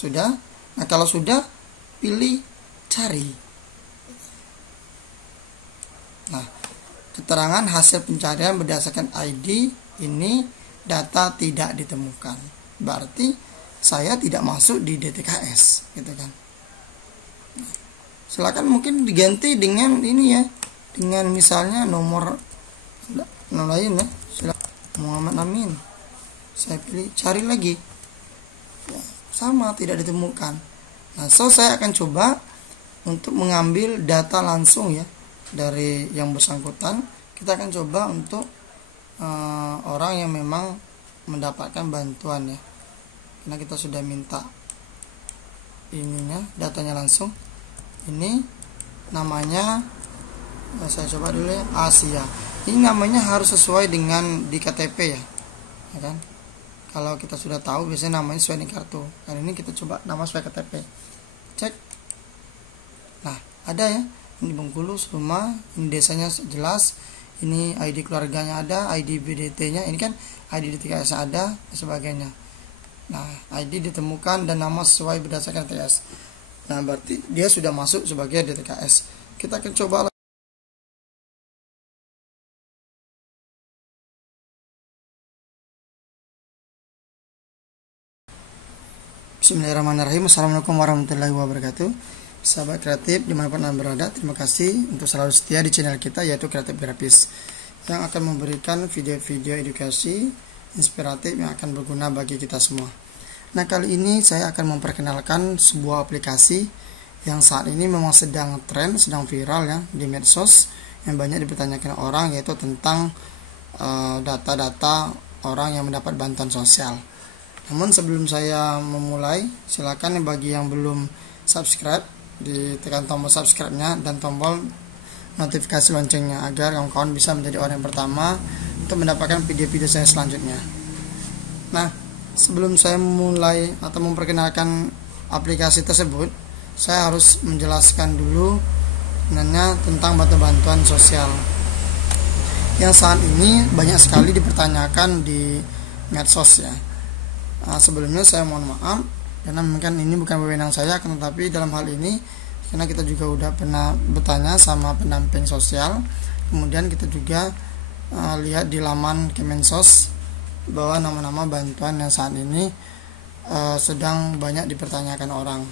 Sudah? Nah, kalau sudah, pilih cari. Nah, keterangan hasil pencarian berdasarkan ID ini data tidak ditemukan. Berarti saya tidak masuk di DTKS, gitu kan. Nah, silakan mungkin diganti dengan ini ya, dengan misalnya nomor lain ya. Silakan Muhammad Amin. Saya pilih cari lagi. Ya, sama, tidak ditemukan. Nah, saya akan coba untuk mengambil data langsung ya dari yang bersangkutan. Kita akan coba untuk orang yang memang mendapatkan bantuan ya, karena kita sudah minta ininya, datanya langsung. Ini namanya, saya coba dulu ya, Asia. Ini namanya harus sesuai dengan di KTP ya kan. Kalau kita sudah tahu biasanya namanya sesuai dengan kartu. Kali ini kita coba nama sesuai KTP. Cek. Nah, ada ya. Ini Bengkulu rumah, ini desanya jelas, ini ID keluarganya ada, ID BDT-nya, ini kan ID DTKS ada, dan sebagainya. Nah, ID ditemukan dan nama sesuai berdasarkan DTKS. Nah, berarti dia sudah masuk sebagai DTKS. Kita akan coba. Bismillahirrahmanirrahim. Assalamualaikum warahmatullahi wabarakatuh. Sahabat kreatif dimanapun Anda berada, terima kasih untuk selalu setia di channel kita, yaitu Kreatif Grafis, yang akan memberikan video-video edukasi inspiratif yang akan berguna bagi kita semua. Nah, kali ini saya akan memperkenalkan sebuah aplikasi yang saat ini memang sedang tren, sedang viral ya di medsos, yang banyak dipertanyakan orang, yaitu tentang data-data orang yang mendapat bantuan sosial. Namun sebelum saya memulai, silakan bagi yang belum subscribe, ditekan tombol subscribe-nya dan tombol notifikasi loncengnya agar kawan-kawan bisa menjadi orang yang pertama untuk mendapatkan video-video saya selanjutnya. Nah, sebelum saya memulai atau memperkenalkan aplikasi tersebut, saya harus menjelaskan dulu tentang bantuan sosial yang saat ini banyak sekali dipertanyakan di medsos ya. Nah, sebelumnya saya mohon maaf karena mungkin ini bukan wewenang saya, tetapi dalam hal ini karena kita juga udah pernah bertanya sama pendamping sosial, kemudian kita juga lihat di laman Kemensos bahwa nama-nama bantuan yang saat ini sedang banyak dipertanyakan orang.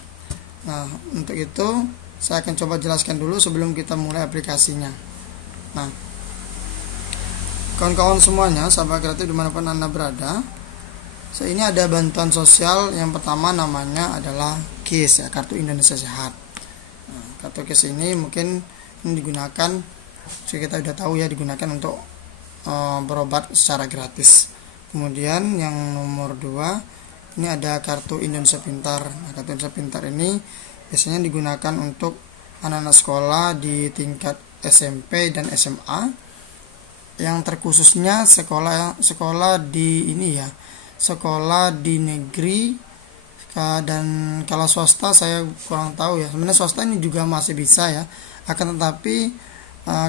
Nah, untuk itu saya akan coba jelaskan dulu sebelum kita mulai aplikasinya. Nah, kawan-kawan semuanya, sahabat kreatif dimanapun Anda berada, ini ada bantuan sosial. Yang pertama namanya adalah KIS ya, Kartu Indonesia Sehat. Nah, kartu KIS ini mungkin digunakan, kita sudah tahu ya, digunakan untuk berobat secara gratis. Kemudian yang nomor 2, ini ada Kartu Indonesia Pintar. Nah, Kartu Indonesia Pintar ini biasanya digunakan untuk anak-anak sekolah di tingkat SMP dan SMA, yang terkhususnya sekolah di ini ya, sekolah di negeri, dan kalau swasta saya kurang tahu ya. Sebenarnya swasta ini juga masih bisa ya, akan tetapi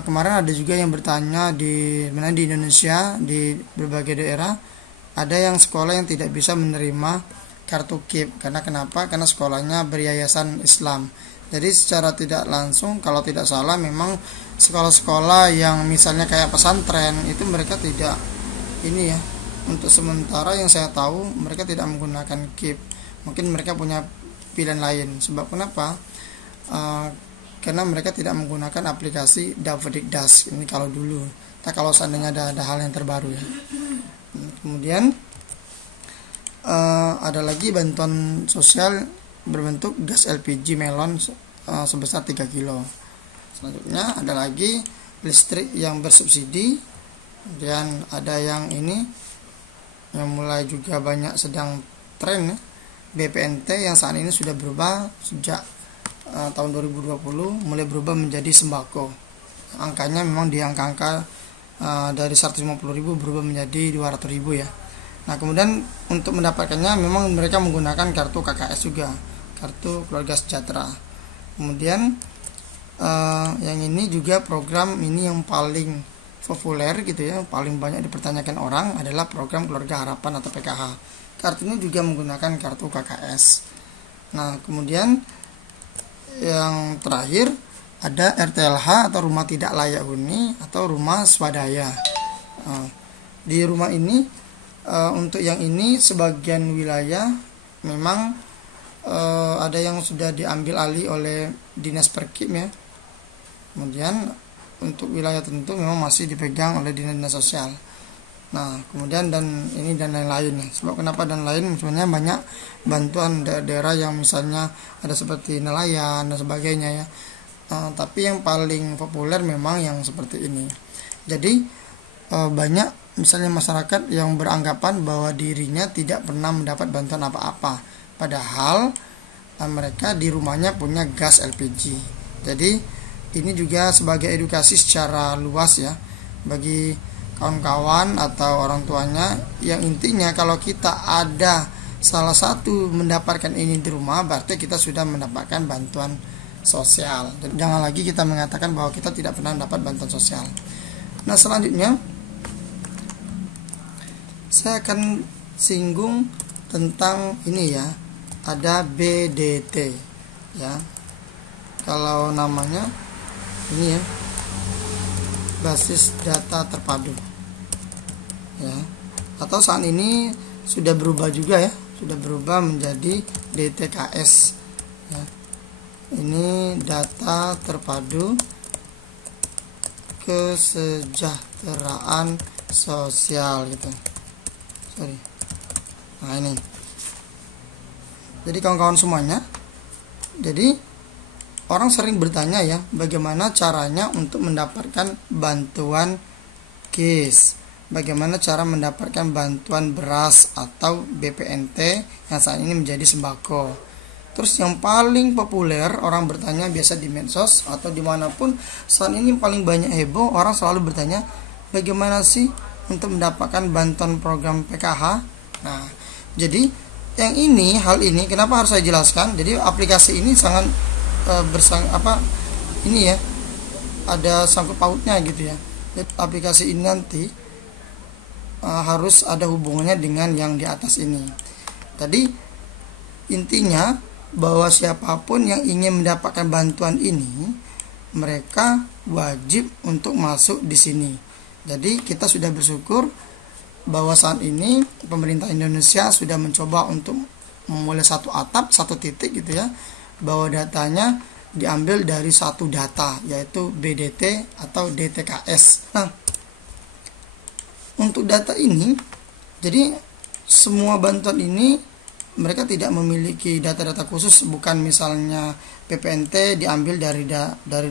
kemarin ada juga yang bertanya di Indonesia, di berbagai daerah ada yang sekolah yang tidak bisa menerima kartu KIP. Karena kenapa? Karena sekolahnya beryayasan Islam. Jadi secara tidak langsung, kalau tidak salah, memang sekolah-sekolah yang misalnya kayak pesantren itu mereka tidak ini ya. Untuk sementara yang saya tahu mereka tidak menggunakan KIP. Mungkin mereka punya pilihan lain. Sebab kenapa? Karena mereka tidak menggunakan aplikasi Dafdikdas. Ini kalau dulu. Nah, kalau seandainya ada hal yang terbaru ya. Kemudian ada lagi bantuan sosial berbentuk gas LPG melon sebesar 3 kilo. Selanjutnya ada lagi listrik yang bersubsidi. Kemudian ada yang ini yang mulai juga banyak sedang tren ya, BPNT, yang saat ini sudah berubah sejak tahun 2020, mulai berubah menjadi sembako. Angkanya memang di angka dari 150.000 berubah menjadi 200.000 ya. Nah, kemudian untuk mendapatkannya memang mereka menggunakan kartu KKS juga, kartu keluarga sejahtera. Kemudian yang ini juga program ini yang paling populer gitu ya, paling banyak dipertanyakan orang adalah program Keluarga Harapan atau PKH. Kartunya juga menggunakan kartu KKS. Nah, kemudian yang terakhir ada RTLH atau rumah tidak layak huni atau rumah swadaya. Nah, di rumah ini untuk yang ini sebagian wilayah memang ada yang sudah diambil alih oleh Dinas Perkim ya. Kemudian untuk wilayah tertentu memang masih dipegang oleh dinas sosial. Nah, kemudian dan lain-lain. Sebab kenapa dan lain, sebenarnya banyak bantuan daerah yang misalnya ada seperti nelayan dan sebagainya ya. Tapi yang paling populer memang yang seperti ini. Jadi banyak misalnya masyarakat yang beranggapan bahwa dirinya tidak pernah mendapat bantuan apa-apa, padahal mereka di rumahnya punya gas LPG. Jadi ini juga sebagai edukasi secara luas ya bagi kawan-kawan atau orang tuanya, yang intinya kalau kita ada salah satu mendapatkan ini di rumah, berarti kita sudah mendapatkan bantuan sosial. Dan jangan lagi kita mengatakan bahwa kita tidak pernah mendapat bantuan sosial. Nah, selanjutnya saya akan singgung tentang ini ya, ada BDT ya. Kalau namanya ini ya, basis data terpadu ya, atau saat ini sudah berubah juga ya, sudah berubah menjadi DTKS ya. Ini data terpadu kesejahteraan sosial gitu. Nah, ini jadi kawan-kawan semuanya, jadi orang sering bertanya ya, bagaimana caranya untuk mendapatkan bantuan KIS, bagaimana cara mendapatkan bantuan beras atau BPNT yang saat ini menjadi sembako. Terus yang paling populer orang bertanya biasa di medsos atau dimanapun saat ini paling banyak heboh, orang selalu bertanya bagaimana sih untuk mendapatkan bantuan program PKH. Nah, jadi hal ini kenapa harus saya jelaskan? Jadi aplikasi ini sangat ini ya, ada sangkut pautnya gitu ya. Jadi aplikasi ini nanti harus ada hubungannya dengan yang di atas ini. Tadi intinya bahwa siapapun yang ingin mendapatkan bantuan ini, mereka wajib untuk masuk di sini. Jadi kita sudah bersyukur bahwa saat ini pemerintah Indonesia sudah mencoba untuk memulai satu atap, satu titik gitu ya, bahwa datanya diambil dari satu data, yaitu BDT atau DTKS. Nah, untuk data ini, jadi semua bantuan ini mereka tidak memiliki data-data khusus, bukan misalnya PPNT diambil dari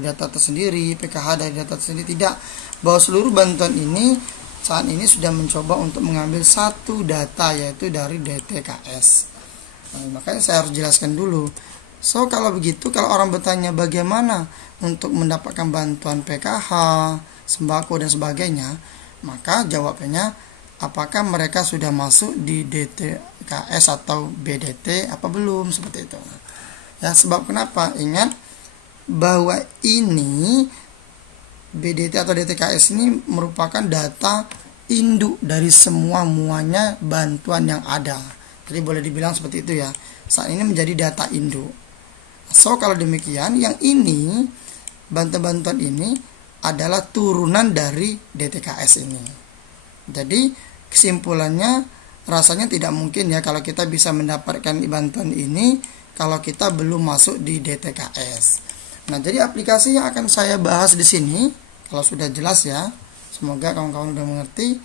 data tersendiri, PKH dari data tersendiri, tidak. Bahwa seluruh bantuan ini saat ini sudah mencoba untuk mengambil satu data, yaitu dari DTKS. Nah, makanya saya harus jelaskan dulu. So, kalau begitu, kalau orang bertanya bagaimana untuk mendapatkan bantuan PKH, sembako dan sebagainya, maka jawabannya apakah mereka sudah masuk di DTKS atau BDT apa belum, seperti itu. Ya, sebab kenapa? Ingat bahwa ini BDT atau DTKS ini merupakan data induk dari semua muanya bantuan yang ada. Jadi boleh dibilang seperti itu ya. Saat ini menjadi data induk. So, kalau demikian, yang ini bantuan-bantuan ini adalah turunan dari DTKS ini. Jadi kesimpulannya rasanya tidak mungkin ya kalau kita bisa mendapatkan bantuan ini kalau kita belum masuk di DTKS. Nah, jadi aplikasi yang akan saya bahas di sini, kalau sudah jelas ya, semoga kawan-kawan sudah mengerti.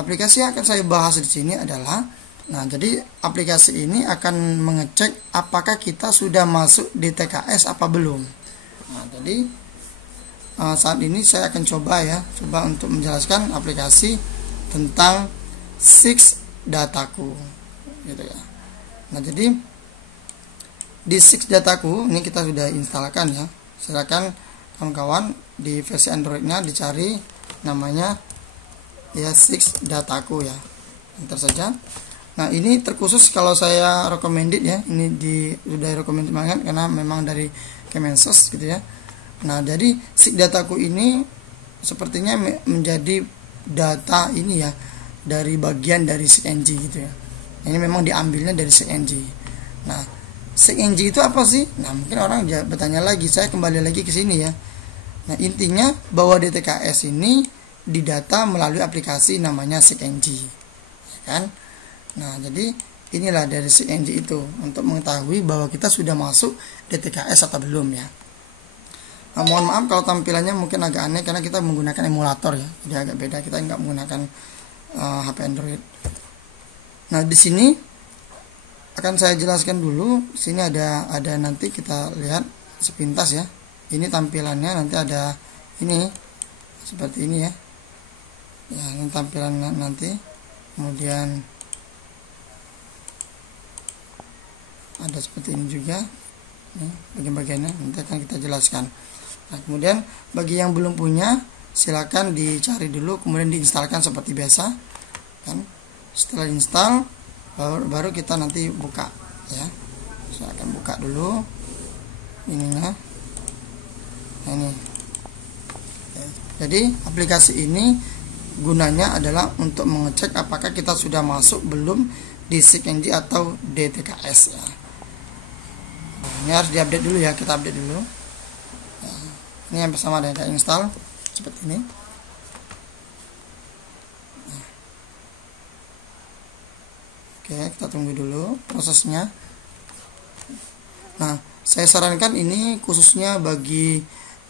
Aplikasi yang akan saya bahas di sini adalah, nah, jadi aplikasi ini akan mengecek apakah kita sudah masuk DTKS apa belum. Nah, jadi saat ini saya akan coba untuk menjelaskan aplikasi tentang Six Dataku gitu ya. Nah, jadi di Six Dataku ini kita sudah instalkan ya. Silakan kawan-kawan di versi Androidnya dicari namanya ya Six Dataku ya. Enter saja. Nah, ini terkhusus kalau saya recommended ya. Ini sudah recommended banget karena memang dari Kemensos gitu ya. Nah, jadi Six Dataku ini sepertinya menjadi data ini ya, dari bagian dari CNG gitu ya. Ini memang diambilnya dari CNG. Nah, SIG-NG itu apa sih? Nah, mungkin orang bertanya lagi, saya kembali lagi ke sini ya. Nah, intinya bahwa DTKS ini didata melalui aplikasi namanya SIG-NG, ya kan? Nah, jadi inilah dari SIG-NG itu untuk mengetahui bahwa kita sudah masuk DTKS atau belum ya. Nah, mohon maaf kalau tampilannya mungkin agak aneh karena kita menggunakan emulator ya, jadi agak beda, kita nggak menggunakan HP Android. Nah, di sini akan saya jelaskan dulu. Sini ada nanti kita lihat sepintas ya. Ini tampilannya, nanti ada ini seperti ini ya. Ya, ini tampilannya nanti. Kemudian ada seperti ini juga. Ini bagian-bagiannya nanti akan kita jelaskan. Nah, kemudian bagi yang belum punya, silakan dicari dulu, kemudian diinstalkan seperti biasa. Kan? Setelah install baru kita nanti buka ya. Saya akan buka dulu ininya. Nah, ini. Jadi aplikasi ini gunanya adalah untuk mengecek apakah kita sudah masuk belum di SIG-NG atau DTKS ya. Nah, ini harus diupdate dulu ya, kita update dulu. Nah, ini yang pertama ada install seperti ini. Oke, kita tunggu dulu prosesnya. Nah, saya sarankan ini khususnya bagi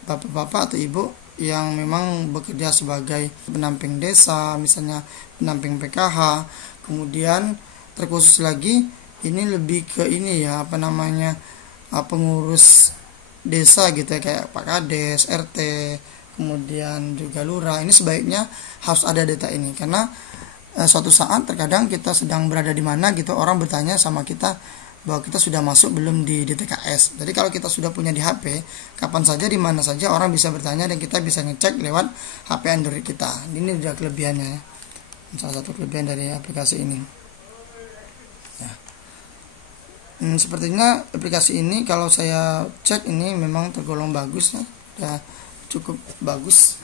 bapak-bapak atau ibu yang memang bekerja sebagai pendamping desa, misalnya pendamping PKH. Kemudian terkhusus lagi ini lebih ke ini ya, pengurus desa gitu ya, kayak Pak Kades, RT, kemudian juga lurah. Ini sebaiknya harus ada data ini karena suatu saat terkadang kita sedang berada di mana gitu, orang bertanya sama kita bahwa kita sudah masuk belum di DTKS. Jadi kalau kita sudah punya di HP, kapan saja di mana saja orang bisa bertanya dan kita bisa ngecek lewat HP Android kita. Ini udah kelebihannya ya. Salah satu kelebihan dari aplikasi ini. Ya. Sepertinya aplikasi ini kalau saya cek ini memang tergolong bagus ya. Udah cukup bagus.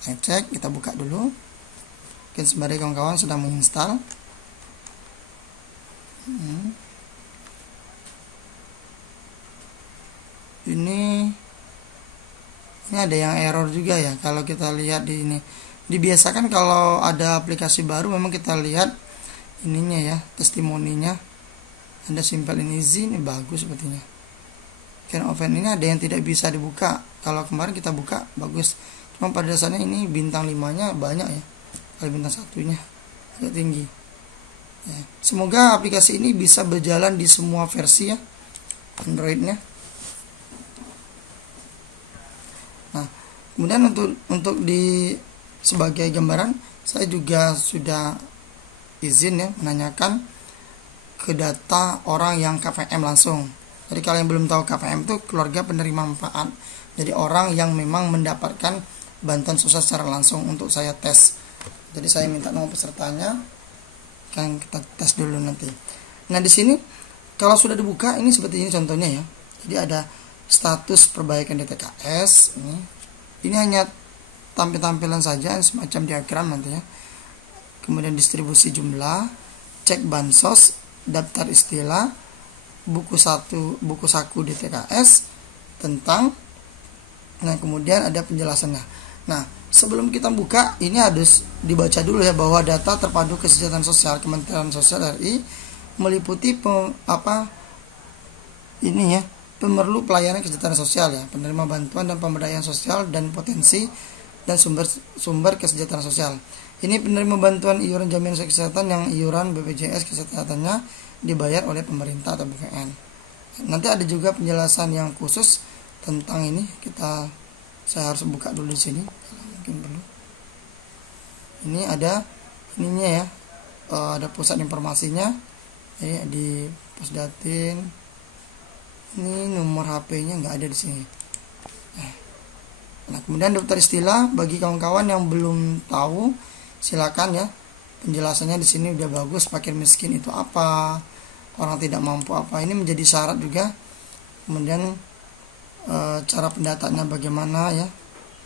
Kita cek, kita buka dulu. Mungkin sembari kawan-kawan sedang menginstal. Ini ada yang error juga ya. Kalau kita lihat di ini, dibiasakan kalau ada aplikasi baru memang kita lihat ininya ya, testimoninya. Ada simple and easy, ini bagus sepertinya. Can open ini ada yang tidak bisa dibuka. Kalau kemarin kita buka bagus. Cuma pada dasarnya ini bintang 5-nya banyak ya. Kalau bintang 1-nya agak tinggi ya. Semoga aplikasi ini bisa berjalan di semua versi ya Androidnya. Nah, kemudian untuk di sebagai gambaran, saya juga sudah izin ya menanyakan ke data orang yang KPM langsung. Jadi kalau yang belum tahu, KPM itu keluarga penerima manfaat. Jadi orang yang memang mendapatkan bantuan sosial secara langsung. Untuk saya tes, jadi saya minta nomor pesertanya, kan kita tes dulu nanti. Nah, di sini kalau sudah dibuka ini seperti ini contohnya ya. Jadi ada status perbaikan DTKS ini. Ini hanya tampilan saja semacam diagram nanti ya. Kemudian distribusi jumlah, cek bansos, daftar istilah, buku saku DTKS tentang. Nah, kemudian ada penjelasannya. Nah, sebelum kita buka, ini harus dibaca dulu ya bahwa data terpadu kesejahteraan sosial Kementerian Sosial RI meliputi pemerlu pelayanan kesejahteraan sosial ya, penerima bantuan dan pemberdayaan sosial dan potensi dan sumber kesejahteraan sosial. Ini penerima bantuan iuran jaminan sosial kesehatan yang iuran BPJS kesehatannya dibayar oleh pemerintah atau BPN. Nanti ada juga penjelasan yang khusus tentang ini. Saya harus buka dulu di sini mungkin perlu. Ini ada ininya ya, ada pusat informasinya ya, di Pusdatin. Ini nomor HP-nya nggak ada di sini. Nah, kemudian daftar istilah bagi kawan-kawan yang belum tahu, silakan ya. Penjelasannya di sini udah bagus. Fakir miskin itu apa? Orang tidak mampu apa? Ini menjadi syarat juga. Kemudian cara pendataannya bagaimana ya?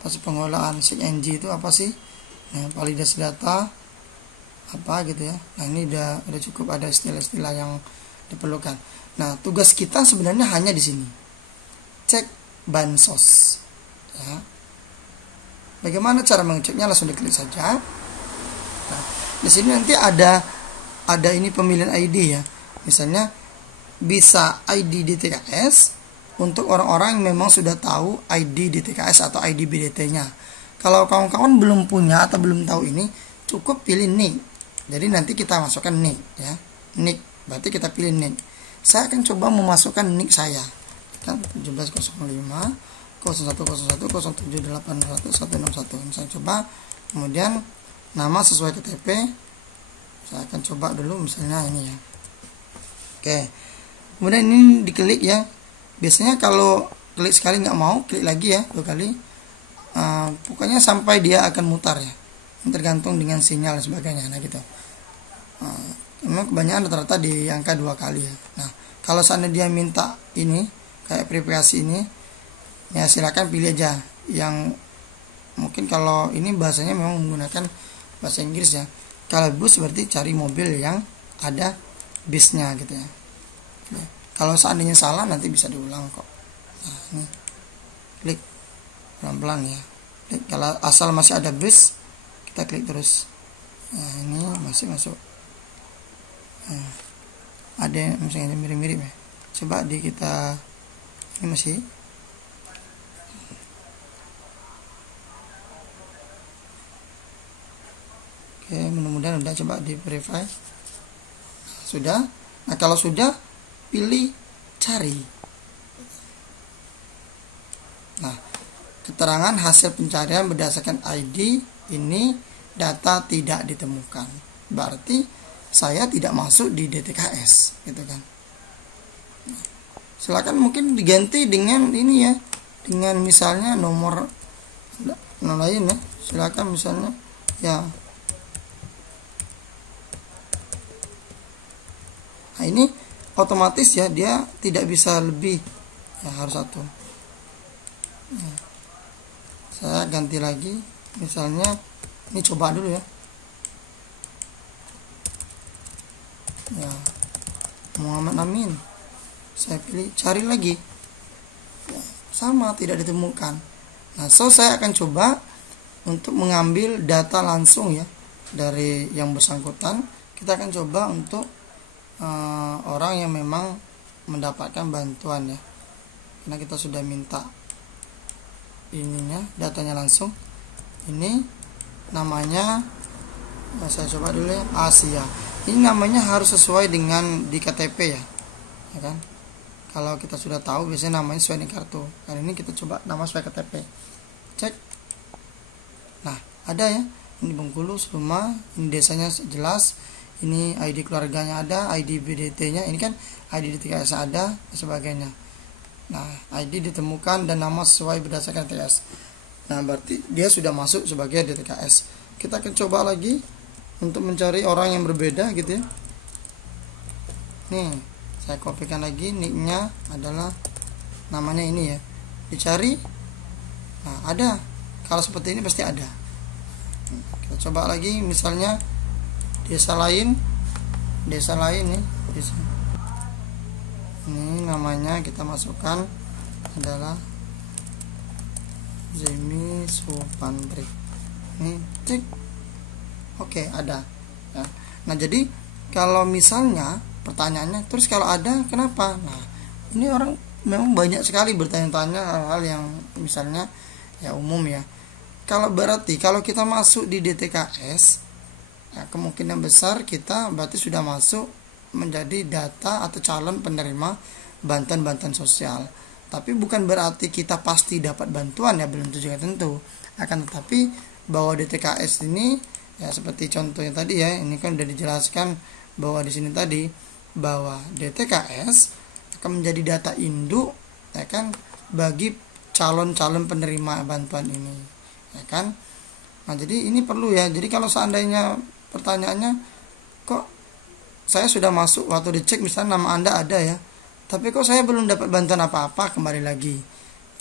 Proses pengelolaan SIG-NG itu apa sih? Nah, validasi data apa gitu ya. Nah, ini udah cukup ada istilah-istilah yang diperlukan. Nah, tugas kita sebenarnya hanya di sini. Cek bansos. Ya. Bagaimana cara mengeceknya? Langsung diklik saja. Nah, di sini nanti ada ini pemilihan ID ya. Misalnya bisa ID DTKS untuk orang-orang yang memang sudah tahu ID DTKS atau ID BDT-nya. Kalau kawan-kawan belum punya atau belum tahu ini, cukup pilih NIK. Jadi nanti kita masukkan NIK ya. NIK berarti kita pilih NIK. Saya akan coba memasukkan NIK saya. Kan 1705 0101078161. Saya coba, kemudian nama sesuai KTP. Saya akan coba dulu misalnya ini ya. Oke, kemudian ini diklik ya. Biasanya kalau klik sekali nggak mau, klik lagi ya 2 kali. Pokoknya sampai dia akan mutar ya, tergantung dengan sinyal dan sebagainya. Nah gitu. Memang kebanyakan rata-rata di angka 2 kali ya. Nah, kalau seandainya dia minta ini kayak verifikasi ini, ya silakan pilih aja yang mungkin. Kalau ini bahasanya memang menggunakan bahasa Inggris ya. Kalau bus berarti cari mobil yang ada bisnya gitu ya. Oke. Kalau seandainya salah nanti bisa diulang kok. Nah, ini klik pelan-pelan ya. Klik. Kalau asal masih ada bis, kita klik terus. Nah, ini masih masuk. Nah, ada yang misalnya mirip-mirip ya. Coba kita ini masih. Oke, mudah-mudahan udah. Coba di verify. Sudah. Nah, kalau sudah, pilih cari. Nah, keterangan hasil pencarian berdasarkan ID ini data tidak ditemukan. Berarti saya tidak masuk di DTKS, gitu kan. Nah, silakan mungkin diganti dengan ini ya, dengan misalnya nomor lain ya. Silakan misalnya ya. Nah, ini otomatis ya, dia tidak bisa lebih ya, harus 1. Nah, saya ganti lagi misalnya ini, coba dulu ya. Ya, Muhammad Amin. Saya pilih cari lagi. Ya, sama, tidak ditemukan. Nah, saya akan coba untuk mengambil data langsung ya dari yang bersangkutan. Kita akan coba untuk orang yang memang mendapatkan bantuan ya, karena kita sudah minta ininya, datanya langsung. Ini namanya, saya coba dulu ya, Asia. Ini namanya harus sesuai dengan di KTP ya, ya kan. Kalau kita sudah tahu biasanya namanya sesuai dengan kartu. Kali ini kita coba nama sesuai KTP. Cek. Nah, ada ya. Ini Bengkulu, Suma, ini desanya jelas. Ini ID keluarganya ada, ID BDT-nya, ini kan ID DTKS ada, dan sebagainya. Nah, ID ditemukan dan nama sesuai berdasarkan DTKS. Nah, berarti dia sudah masuk sebagai DTKS. Kita akan coba lagi untuk mencari orang yang berbeda gitu ya. Nih, saya kopikan lagi, nicknya adalah namanya ini ya. Dicari, nah ada. Kalau seperti ini pasti ada. Kita coba lagi, misalnya desa lain nih, desa. Ini namanya kita masukkan adalah Zemi Supandri. Ini cek. Oke, ada ya. Nah, jadi kalau misalnya pertanyaannya terus kalau ada kenapa? Nah, ini orang memang banyak sekali bertanya-tanya hal-hal yang misalnya ya umum ya. Kalau berarti kalau kita masuk di DTKS, nah, kemungkinan besar kita berarti sudah masuk menjadi data atau calon penerima bantuan sosial. Tapi bukan berarti kita pasti dapat bantuan ya, belum juga tentu. Akan tetapi bahwa DTKS ini ya seperti contohnya tadi ya, ini kan sudah dijelaskan bahwa di sini tadi bahwa DTKS akan menjadi data induk ya kan bagi calon-calon penerima bantuan ini ya kan. Nah, jadi ini perlu ya. Jadi kalau seandainya pertanyaannya kok saya sudah masuk, waktu dicek misalnya nama Anda ada ya, tapi kok saya belum dapat bantuan apa-apa, kembali lagi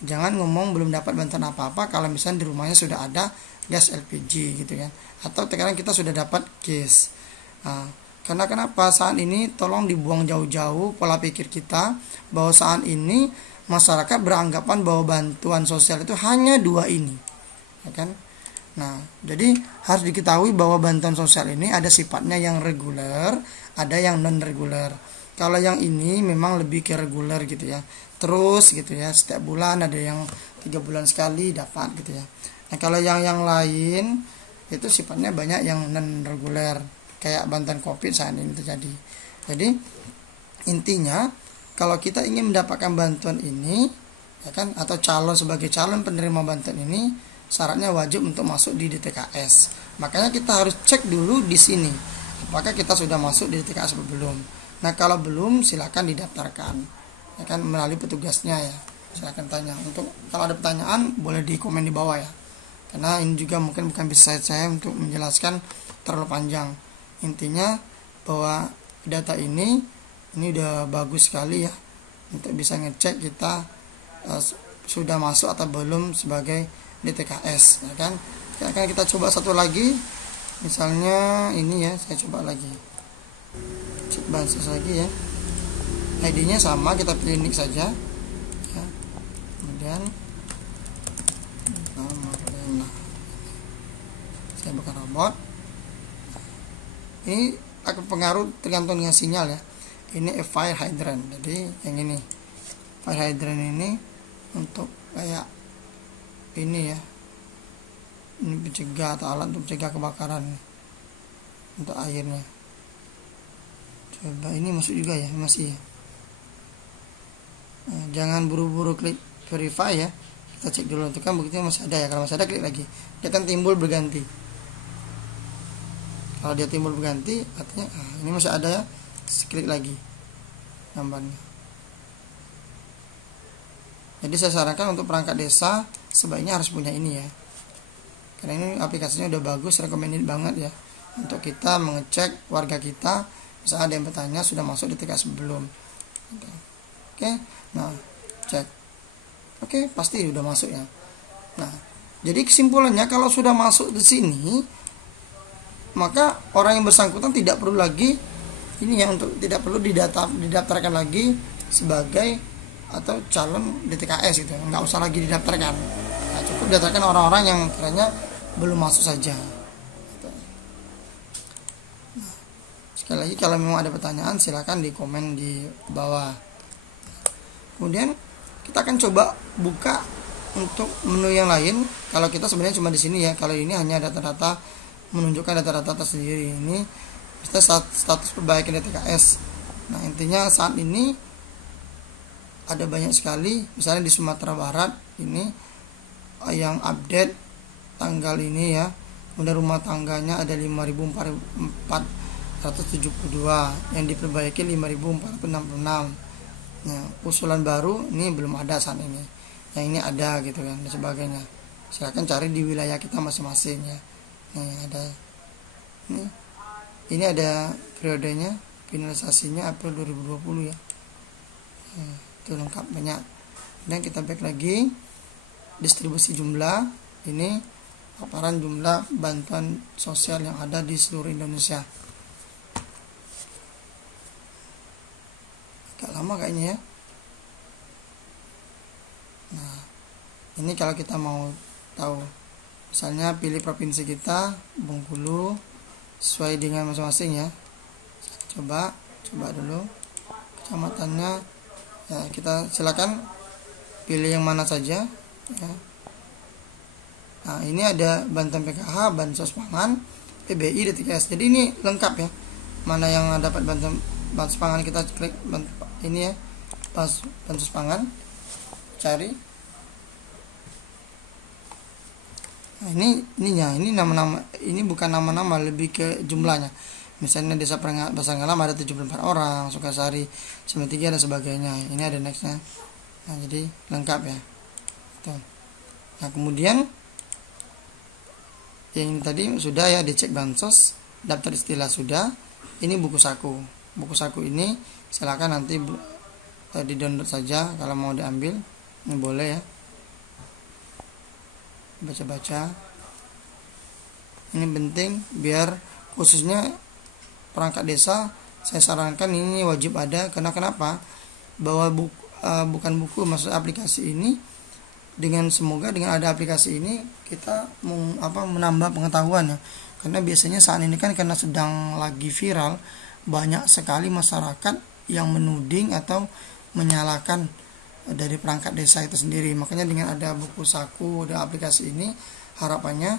jangan ngomong belum dapat bantuan apa-apa kalau misalnya di rumahnya sudah ada gas LPG gitu kan, atau sekarang kita sudah dapat gas. Nah, Karena kenapa? Saat ini tolong dibuang jauh-jauh pola pikir kita bahwa saat ini masyarakat beranggapan bahwa bantuan sosial itu hanya dua ini, ya kan? Nah, jadi harus diketahui bahwa bantuan sosial ini ada sifatnya yang reguler, ada yang non reguler. Kalau yang ini memang lebih ke reguler gitu ya, terus gitu ya, setiap bulan ada yang 3 bulan sekali dapat gitu ya. Nah, kalau yang lain itu sifatnya banyak yang non reguler, kayak bantuan COVID saat ini terjadi. Jadi intinya kalau kita ingin mendapatkan bantuan ini, ya kan, atau sebagai calon penerima bantuan ini, syaratnya wajib untuk masuk di DTKS. Makanya kita harus cek dulu di sini, apakah kita sudah masuk di DTKS atau belum. Nah, kalau belum, silakan didaftarkan, ya kan, melalui petugasnya ya. Silakan tanya. Untuk kalau ada pertanyaan boleh di komen di bawah ya. Karena ini juga mungkin bukan bisa saya untuk menjelaskan terlalu panjang. Intinya bahwa data ini udah bagus sekali ya untuk bisa ngecek kita sudah masuk atau belum sebagai DTKS, ya kan. Kita coba satu lagi, misalnya ini ya, saya coba lagi cek bansos lagi ya. ID-nya sama, kita pilih nick saja ya. Kemudian saya buka robot. Ini akan pengaruh tergantung dengan sinyal ya. Ini fire hydrant, jadi yang ini fire hydrant ini untuk kayak ini ya, ini pencegah atau alat untuk mencegah kebakaran untuk airnya. Coba ini masuk juga ya, masih ya. Nah, jangan buru-buru klik verify ya, kita cek dulu itu kan buktinya masih ada ya. Kalau masih ada, klik lagi, dia kan timbul berganti. Kalau dia timbul berganti artinya ini masih ada ya, klik lagi gambarnya. Jadi saya sarankan untuk perangkat desa sebaiknya harus punya ini ya, karena ini aplikasinya udah bagus, recommended banget ya untuk kita mengecek warga kita. Misalnya ada yang bertanya sudah masuk di TKS belum. Oke, nah cek, oke, pasti udah masuk ya. Nah, jadi kesimpulannya kalau sudah masuk di sini, maka orang yang bersangkutan tidak perlu lagi ini ya, untuk tidak perlu didaftarkan lagi sebagai atau calon DTKS gitu, nggak usah lagi didaftarkan. Nah, cukup didaftarkan orang-orang yang kiranya belum masuk saja. Nah, sekali lagi kalau memang ada pertanyaan silakan di komen di bawah. Kemudian kita akan coba buka untuk menu yang lain. Kalau kita sebenarnya cuma di sini ya, kalau ini hanya data-data, menunjukkan data-data tersendiri. Ini kita status perbaikan DTKS. Nah, intinya saat ini ada banyak sekali, misalnya di Sumatera Barat ini yang update tanggal ini ya. Kemudian rumah tangganya ada 5.472, yang diperbaiki 5.466. Nah, usulan baru ini belum ada saat ini. Yang ini ada gitu kan dan sebagainya. Silakan cari di wilayah kita masing-masing ya. Nah, ada ini ada periodenya, finalisasinya April 2020 ya. Nah, itu lengkap banyak. Dan kita back lagi, distribusi jumlah, ini paparan jumlah bantuan sosial yang ada di seluruh Indonesia. Agak lama kayaknya ya. Nah, ini kalau kita mau tahu, misalnya pilih provinsi kita, Bengkulu, sesuai dengan masing-masing ya. Coba dulu kecamatannya ya, kita silakan pilih yang mana saja ya. Nah, ini ada bantuan PKH, bansos pangan, PBI, DTKS. Jadi ini lengkap ya, mana yang dapat bantuan pangan, kita klik ini ya, bansos pangan, cari. Nah, ini nama-nama, ini bukan nama-nama, lebih ke jumlahnya. Misalnya desa Basangalam ada 74 orang, Sukasari 93 dan sebagainya. Ini ada nextnya. Nah, jadi lengkap ya. Tuh. Nah, kemudian yang tadi sudah ya, dicek bansos, daftar istilah sudah. Ini buku saku. Buku saku ini silakan nanti di download saja kalau mau diambil. Ini boleh ya. Baca-baca. Ini penting biar khususnya perangkat desa saya sarankan ini wajib ada. Karena kenapa? Bahwa bukan buku, maksud aplikasi ini, semoga dengan ada aplikasi ini kita menambah pengetahuan ya. Karena biasanya saat ini kan karena sedang lagi viral, banyak sekali masyarakat yang menuding atau menyalahkan dari perangkat desa itu sendiri. Makanya dengan ada buku saku, ada aplikasi ini, harapannya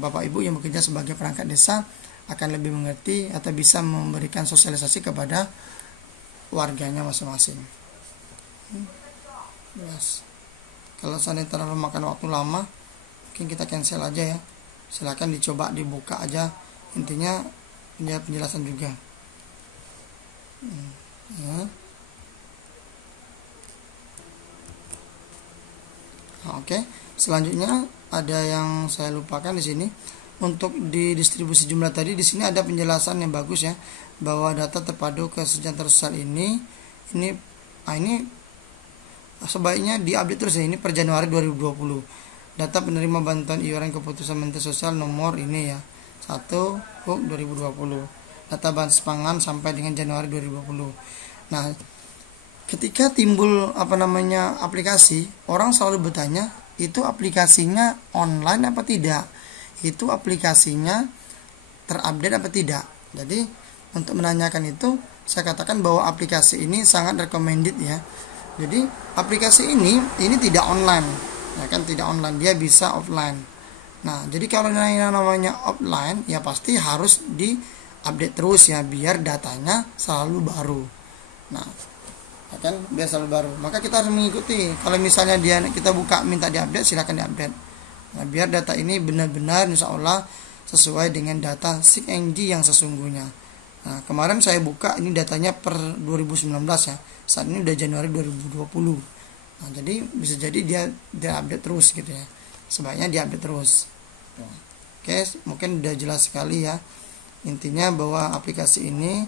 Bapak Ibu yang bekerja sebagai perangkat desa akan lebih mengerti atau bisa memberikan sosialisasi kepada warganya masing-masing. Yes. Kalau seandainya terlalu makan waktu lama, mungkin kita cancel aja ya. Silakan dicoba dibuka aja, intinya penjelasan juga. Oke, selanjutnya ada yang saya lupakan di sini. Untuk di distribusi jumlah tadi, di sini ada penjelasan yang bagus ya, bahwa data terpadu kesejahteraan sosial ini sebaiknya diupdate terus ya. Ini per Januari 2020. Data penerima bantuan iuran keputusan Menteri Sosial nomor ini ya, 1/2020. Data bansos pangan sampai dengan Januari 2020. Nah, ketika timbul aplikasi, orang selalu bertanya, itu aplikasinya online apa tidak? Itu aplikasinya terupdate apa tidak? Jadi untuk menanyakan itu, saya katakan bahwa aplikasi ini sangat recommended ya. Jadi aplikasi ini tidak online, ya kan, tidak online, dia bisa offline. Nah, jadi kalau namanya offline ya pasti harus diupdate terus ya, biar datanya selalu baru. Nah, ya kan, biar selalu baru. Maka kita harus mengikuti. Kalau misalnya kita buka minta diupdate, silakan diupdate. Nah, biar data ini benar-benar insya Allah sesuai dengan data SIGNG yang sesungguhnya. Nah, kemarin saya buka ini datanya per 2019 ya. Saat ini udah Januari 2020. Nah, jadi bisa jadi dia update terus gitu ya. Sebaiknya diupdate terus. Oke, mungkin udah jelas sekali ya. Intinya bahwa aplikasi ini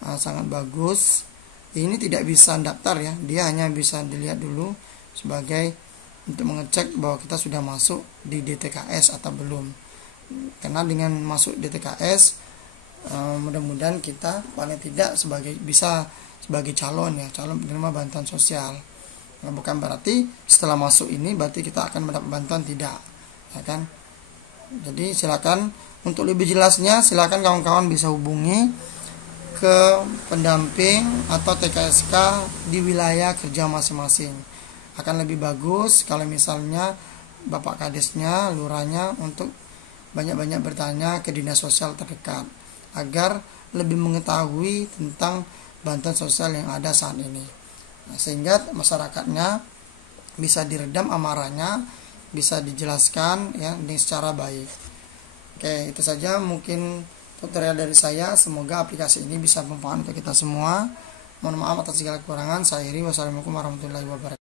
sangat bagus. Ini tidak bisa daftar ya. Dia hanya bisa dilihat dulu sebagai untuk mengecek bahwa kita sudah masuk di DTKS atau belum. Karena dengan masuk DTKS, mudah-mudahan kita paling tidak bisa sebagai calon penerima bantuan sosial. Nah, bukan berarti setelah masuk ini berarti kita akan mendapat bantuan, tidak, ya kan? Jadi silakan untuk lebih jelasnya, silakan kawan-kawan bisa hubungi ke pendamping atau TKSK di wilayah kerja masing-masing. Akan lebih bagus kalau misalnya Bapak Kadesnya, lurahnya untuk banyak-banyak bertanya ke dinas sosial terdekat agar lebih mengetahui tentang bantuan sosial yang ada saat ini. Nah, sehingga masyarakatnya bisa diredam amarahnya, bisa dijelaskan ya dengan secara baik. Oke, itu saja mungkin tutorial dari saya. Semoga aplikasi ini bisa bermanfaat untuk kita semua. Mohon maaf atas segala kekurangan. Saya Iri. Wassalamualaikum warahmatullahi wabarakatuh.